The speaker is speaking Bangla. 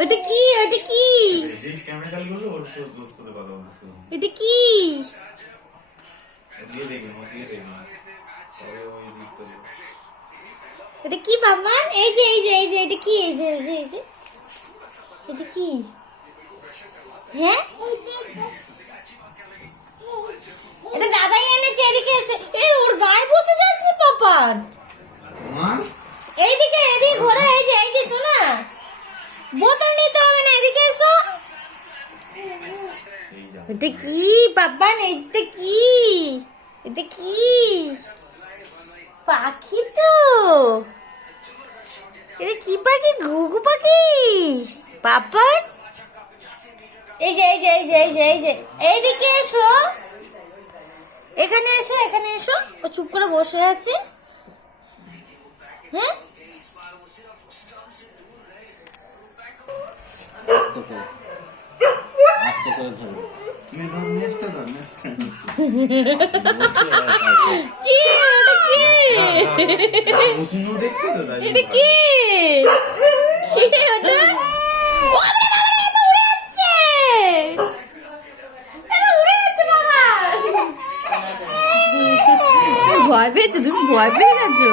ওটা কি? ওটা কি? এটা কি? এটা কি বাবান? এই যে এই যে এই যে এটা কি? এই যে এই যে এই যে এটা কি? হ্যাঁ, এটা দাদাই এনেছে। এদিকে এসে এই ওর গায়ে বসে যাসনি পাপান। এইদিকে এদিকে ঘোরা। এই যে শোনা, বোতল নিতে হবে না, এদিকে এসো। এটা কি বাবান? এটা কি? এটা কি? পাখি তো। এটা কি পাখি? ঘুঘু পাখি বাবান। এই যে এই যে এই যে এই যে এই যে এইদিকে এসো, এখানে এসো, এখানে এসো। ও চুপ করে বসে আছে। হ্যাঁ, আস্তে করে ধরো। কি এটা? কি এটা? কি কি ওটা? ওরে বাবা, এটা উড়ে যাচ্ছে। এটা উড়ে যাচ্ছে বাবা। ভয় পেয়েছো? তুমি ভয় পেয়ে গেছো?